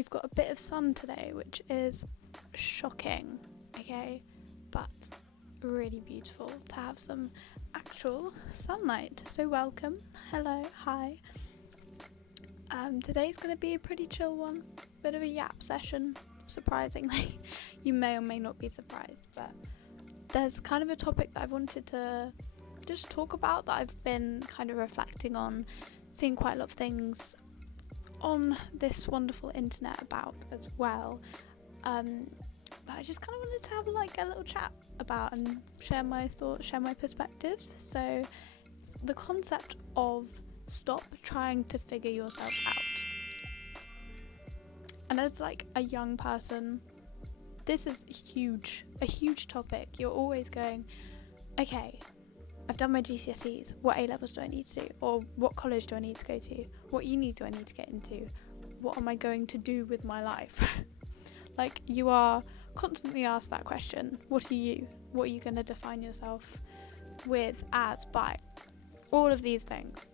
we've got a bit of sun today, which is shocking, okay, but really beautiful to have some actual sunlight. So welcome, hello, hi. Today's going to be a pretty chill one, bit of a yap session, surprisingly. You may or may not be surprised, but there's kind of a topic that I wanted to just talk about that I've been kind of reflecting on, seeing quite a lot of things on this wonderful internet about as well, that I just kind of wanted to have a little chat about and share my thoughts, share my perspectives. So it's the concept of stop trying to figure yourself out. And as a young person, this is a huge topic. You're always going, okay, I've done my GCSEs, what A-levels do I need to do? Or what college do I need to go to? What uni do I need to get into? What am I going to do with my life? You are constantly asked that question. What are you? What are you going to define yourself with, as, by? All of these things.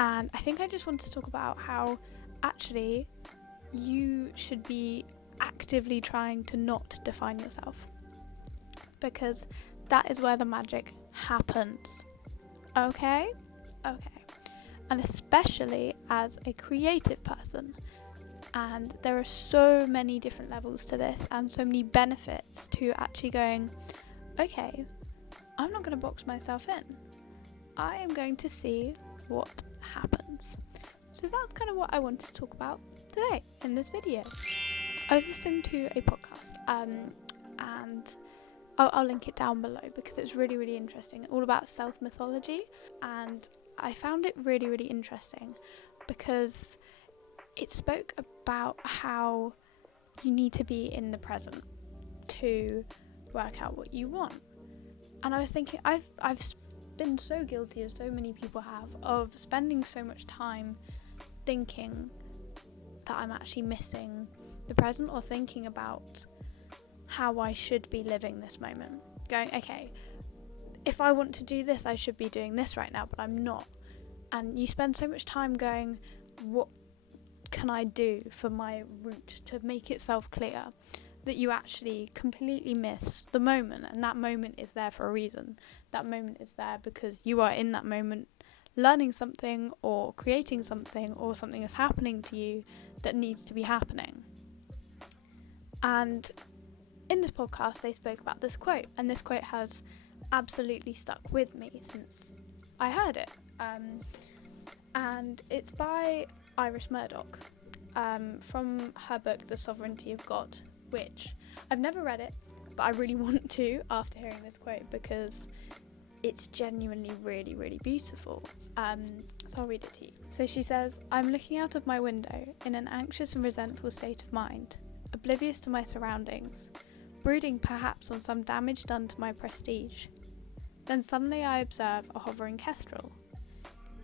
And I think I just want to talk about how actually you should be actively trying to not define yourself, because that is where the magic happens. Okay? And especially as a creative person. And there are so many different levels to this and so many benefits to actually going, okay, I'm not going to box myself in. I am going to see what happens. So that's kind of what I wanted to talk about today in this video. I was listening to a podcast and I'll link it down below because it's really, really interesting, all about self-mythology, and I found it really, really interesting because it spoke about how you need to be in the present to work out what you want. And I was thinking, I've been so guilty, as so many people have, of spending so much time thinking that I'm actually missing the present, or thinking about how I should be living this moment. Going, okay, if I want to do this, I should be doing this right now, but I'm not. And you spend so much time going, what can I do for my route to make itself clear, that you actually completely miss the moment. And that moment is there for a reason. That moment is there because you are in that moment learning something or creating something, or something is happening to you that needs to be happening. And in this podcast they spoke about this quote, and this quote has absolutely stuck with me since I heard it, and it's by Iris Murdoch, from her book The Sovereignty of God, which I've never read it, but I really want to after hearing this quote because it's genuinely really, really beautiful. So I'll read it to you. So she says, "I'm looking out of my window in an anxious and resentful state of mind, oblivious to my surroundings, brooding perhaps on some damage done to my prestige. Then suddenly I observe a hovering kestrel.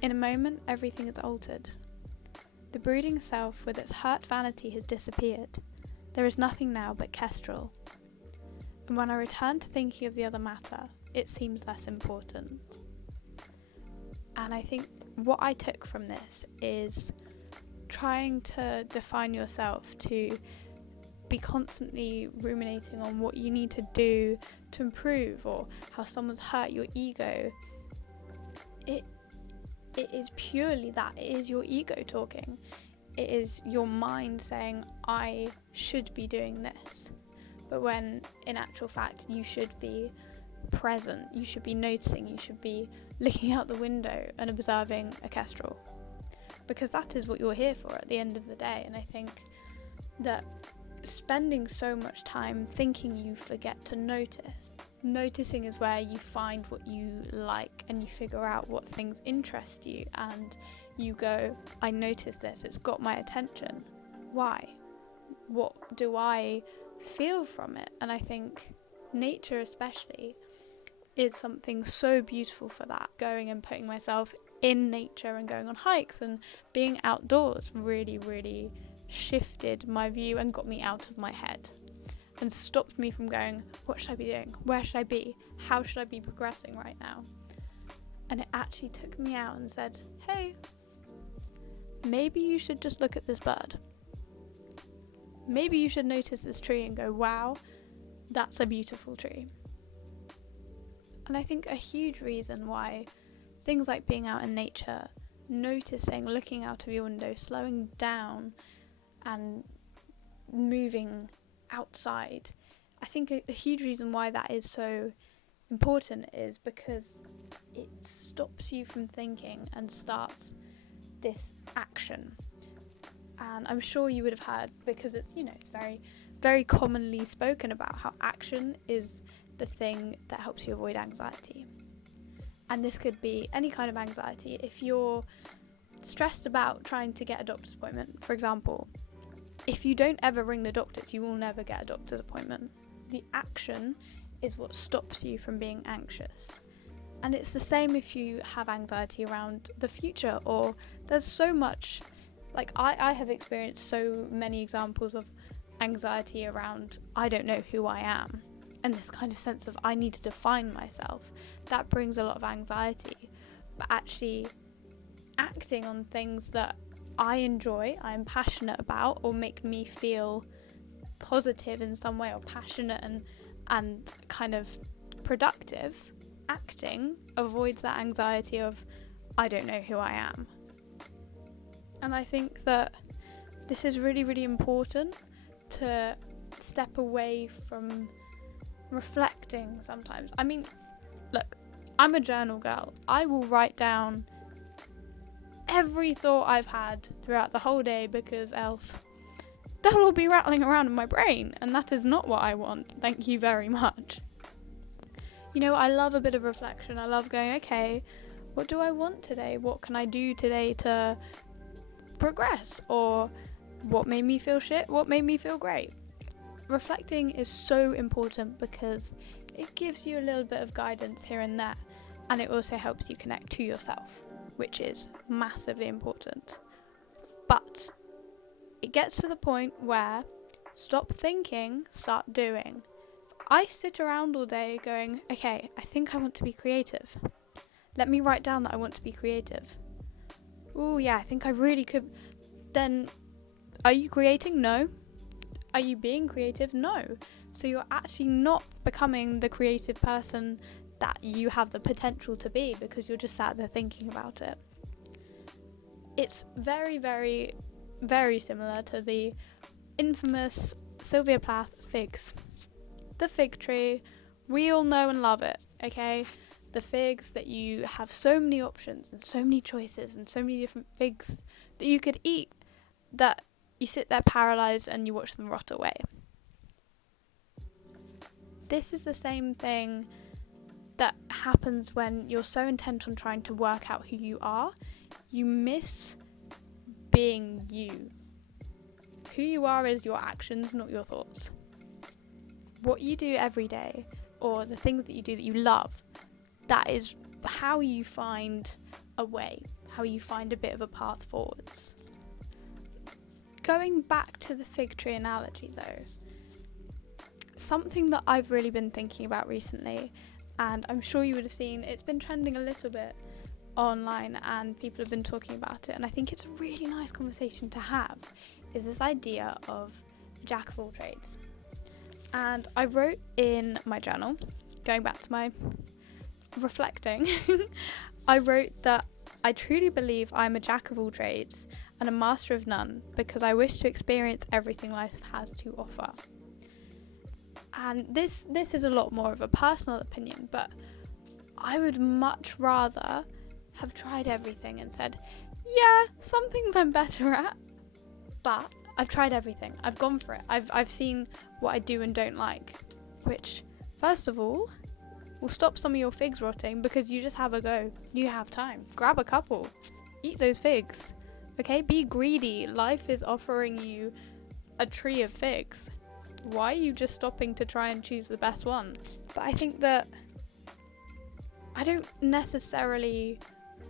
In a moment, everything is altered. The brooding self with its hurt vanity has disappeared. There is nothing now but kestrel. And when I return to thinking of the other matter, it seems less important." And I think what I took from this is trying to define yourself, to be constantly ruminating on what you need to do to improve, or how someone's hurt your ego. It is purely that. It is your ego talking. It is your mind saying, I should be doing this. But when in actual fact you should be present, you should be noticing, you should be looking out the window and observing a kestrel, because that is what you're here for at the end of the day. And I think that spending so much time thinking you forget to notice. Noticing is where you find what you like and you figure out what things interest you, and you go, I noticed this, it's got my attention. Why? What do I feel from it? And I think nature especially is something so beautiful for that. Going and putting myself in nature and going on hikes and being outdoors really, really shifted my view and got me out of my head and stopped me from going, what should I be doing? Where should I be? How should I be progressing right now? And it actually took me out and said, hey, maybe you should just look at this bird. maybe you should notice this tree and go, wow, that's a beautiful tree. And I think a huge reason why things like being out in nature, noticing, looking out of your window, slowing down and moving outside, I think a huge reason why that is so important is because it stops you from thinking and starts this action. And I'm sure you would have heard, because it's, it's very, very commonly spoken about how action is the thing that helps you avoid anxiety. And this could be any kind of anxiety. If you're stressed about trying to get a doctor's appointment, for example, if you don't ever ring the doctors, you will never get a doctor's appointment. The action is what stops you from being anxious. And it's the same if you have anxiety around the future, or there's so much, like I have experienced so many examples of anxiety around I don't know who I am, and this kind of sense of I need to define myself. That brings a lot of anxiety. But actually acting on things that I enjoy, I'm passionate about, or make me feel positive in some way, or passionate and kind of productive, acting avoids that anxiety of I don't know who I am. And I think that this is really, really important, to step away from reflecting sometimes. I mean, look, I'm a journal girl. I will write down every thought I've had throughout the whole day, because else that will be rattling around in my brain, and that is not what I want. Thank you very much. I love a bit of reflection. I love going, okay, what do I want today? What can I do today to progress? Or what made me feel shit? What made me feel great? Reflecting is so important because it gives you a little bit of guidance here and there, and it also helps you connect to yourself, which is massively important. But it gets to the point where stop thinking, start doing. I sit around all day going, okay, I think I want to be creative. Let me write down that I want to be creative. Oh yeah, I think I really could. Then, are you creating? No. Are you being creative? No. So you're actually not becoming the creative person that you have the potential to be, because you're just sat there thinking about it. It's very, very, very similar to the infamous Sylvia Plath figs. The fig tree, we all know and love it, okay? The figs that you have so many options and so many choices and so many different figs that you could eat, that you sit there paralysed and you watch them rot away. This is the same thing that happens when you're so intent on trying to work out who you are, you miss being you. Who you are is your actions, not your thoughts. What you do every day, or the things that you do that you love, that is how you find a way, how you find a bit of a path forwards. Going back to the fig tree analogy though, something that I've really been thinking about recently, and I'm sure you would have seen, it's been trending a little bit online and people have been talking about it, and I think it's a really nice conversation to have, is this idea of jack of all trades. And I wrote in my journal, going back to my reflecting, I wrote that I truly believe I'm a jack of all trades and a master of none, because I wish to experience everything life has to offer. And this is a lot more of a personal opinion, but I would much rather have tried everything and said, yeah, some things I'm better at, but I've tried everything. I've gone for it. I've seen what I do and don't like, which, first of all, will stop some of your figs rotting, because you just have a go. You have time. Grab a couple. Eat those figs. Okay? Be greedy. Life is offering you a tree of figs. Why are you just stopping to try and choose the best one? But I think that I don't necessarily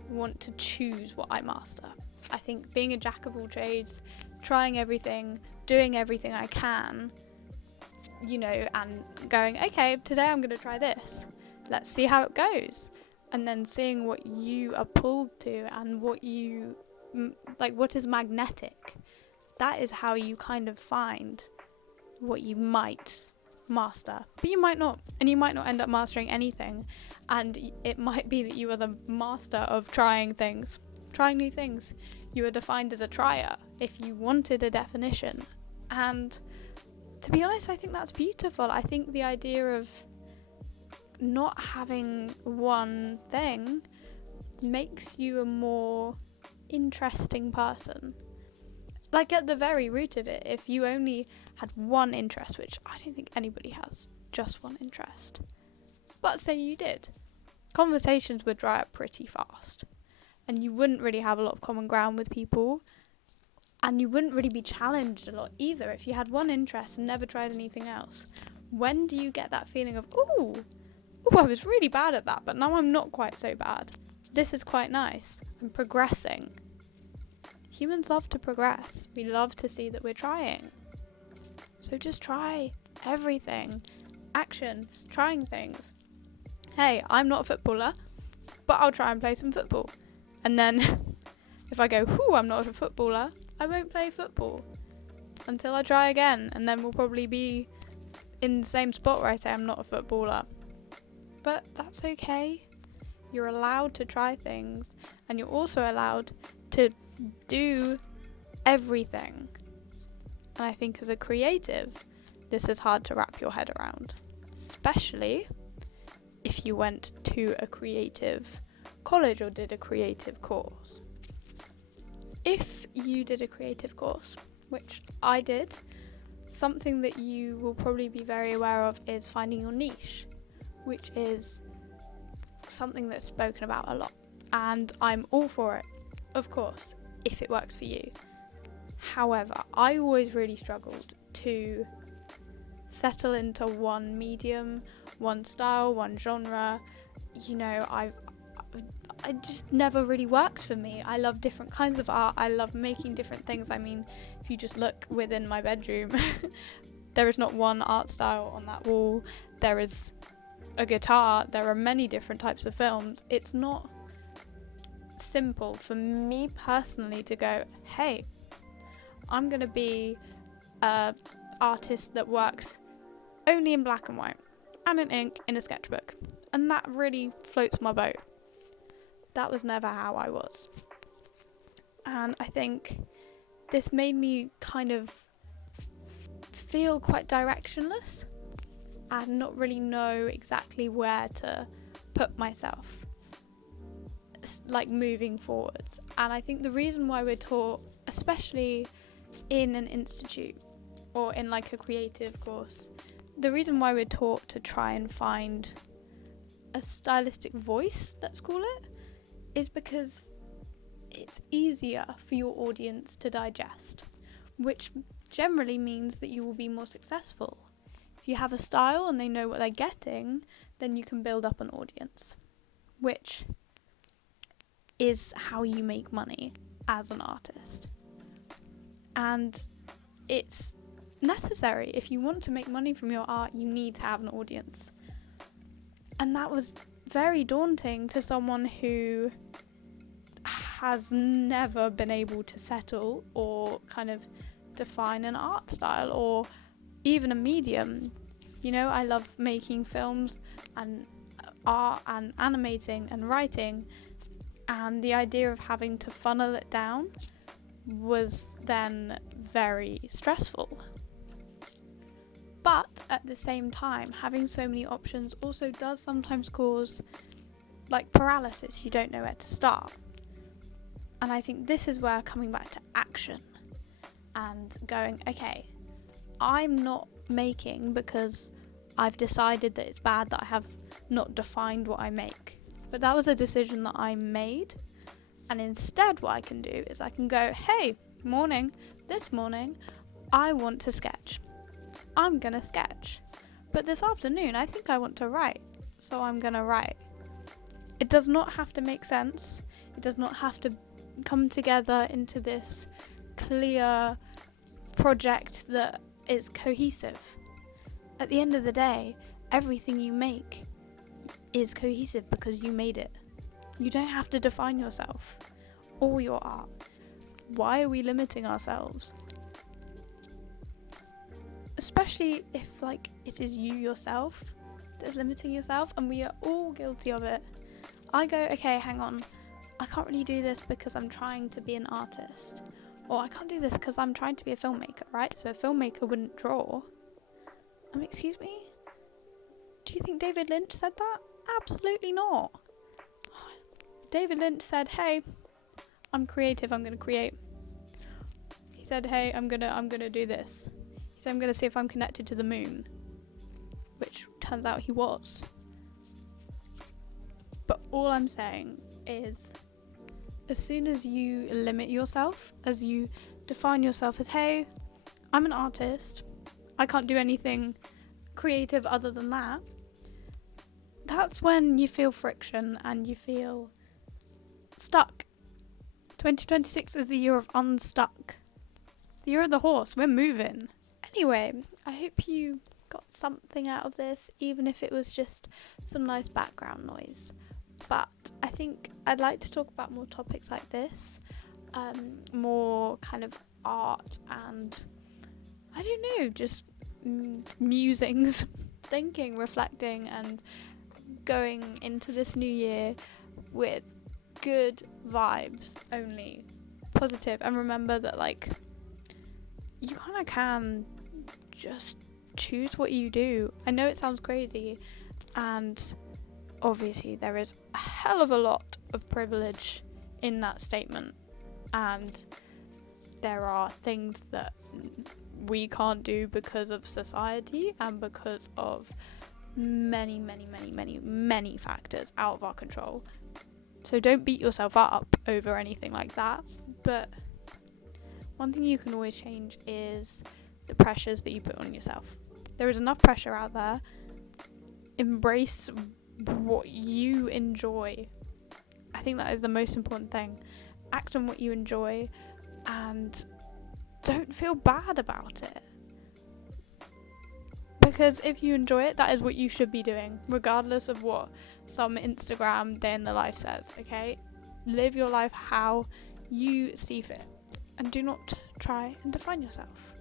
want to choose what I master. I think being a jack of all trades, trying everything, doing everything I can, and going, okay, today I'm going to try this. Let's see how it goes. And then seeing what you are pulled to and what you, what is magnetic. that is how you kind of find what you might master, but you might not, and you might not end up mastering anything, and it might be that you are the master of trying new things. You are defined as a trier if you wanted a definition. And to be honest, I think that's beautiful. I think the idea of not having one thing makes you a more interesting person. Like, at the very root of it, if you only had one interest, which I don't think anybody has, just one interest, but say you did, conversations would dry up pretty fast, and you wouldn't really have a lot of common ground with people, and you wouldn't really be challenged a lot either if you had one interest and never tried anything else. When do you get that feeling of, ooh, I was really bad at that, but now I'm not quite so bad. This is quite nice. I'm progressing. Humans love to progress. We love to see that we're trying. So just try everything. Action, trying things. Hey, I'm not a footballer, but I'll try and play some football. And then if I go, I'm not a footballer, I won't play football until I try again. And then we'll probably be in the same spot where I say I'm not a footballer. But that's okay. You're allowed to try things, and you're also allowed to do everything. And I think as a creative, this is hard to wrap your head around, especially if you went to a creative college or did a creative course. If you did a creative course, which I did, something that you will probably be very aware of is finding your niche, which is something that's spoken about a lot. And I'm all for it, of course, if it works for you. However, I always really struggled to settle into one medium, one style, one genre. You know, I just never really worked for me. I love different kinds of art. I love making different things. I mean, if you just look within my bedroom, there is not one art style on that wall. There is a guitar. There are many different types of films. It's not simple for me personally to go, hey, I'm going to be an artist that works only in black and white and in ink in a sketchbook. And that really floats my boat. That was never how I was. And I think this made me kind of feel quite directionless and not really know exactly where to put myself, like, moving forwards. And I think the reason why we're taught, especially in an institute or in like a creative course, the reason why we're taught to try and find a stylistic voice, let's call it, is because it's easier for your audience to digest, which generally means that you will be more successful. If you have a style and they know what they're getting, then you can build up an audience, which is how you make money as an artist. And it's necessary. If you want to make money from your art, you need to have an audience. And that was very daunting to someone who has never been able to settle or kind of define an art style or even a medium. You know, I love making films and art and animating and writing, and the idea of having to funnel it down was then very stressful. But at the same time, having so many options also does sometimes cause like paralysis. You don't know where to start. And I think this is where coming back to action and going, okay, I'm not making because I've decided that it's bad that I have not defined what I make. But that was a decision that I made. And instead what I can do is I can go, hey, this morning, I want to sketch. I'm going to sketch. But this afternoon, I think I want to write. So I'm going to write. It does not have to make sense. It does not have to come together into this clear project that is cohesive. At the end of the day, everything you make is cohesive because you made it. You don't have to define yourself or your art. Why are we limiting ourselves? especially if like it is you yourself that's limiting yourself, and we are all guilty of it. I go, okay, hang on, I can't really do this because I'm trying to be an artist, or I can't do this because I'm trying to be a filmmaker, right? So a filmmaker wouldn't draw. Excuse me? Do you think David Lynch said that? Absolutely not. David Lynch said, hey, I'm creative, I'm going to create. He said, hey, I'm gonna do this. He said, I'm going to see if I'm connected to the moon, which turns out he was. But all I'm saying is, as soon as you limit yourself, as you define yourself as, hey, I'm an artist, I can't do anything creative other than that, that's when you feel friction and you feel stuck. 2026 is the year of unstuck. It's the year of the horse. We're moving. Anyway, I hope you got something out of this, even if it was just some nice background noise. But I think I'd like to talk about more topics like this, more kind of art and, I don't know, just musings, thinking, reflecting, and going into this new year with good vibes only, positive. And remember that, like, you kind of can just choose what you do. I know it sounds crazy, and obviously there is a hell of a lot of privilege in that statement, and there are things that we can't do because of society and because of many factors out of our control. So don't beat yourself up over anything like that. But one thing you can always change is the pressures that you put on yourself. There is enough pressure out there. Embrace what you enjoy. I think that is the most important thing. Act on what you enjoy and don't feel bad about it. Because if you enjoy it, that is what you should be doing, regardless of what some Instagram day in the life says, okay? Live your life how you see fit, and do not try and define yourself.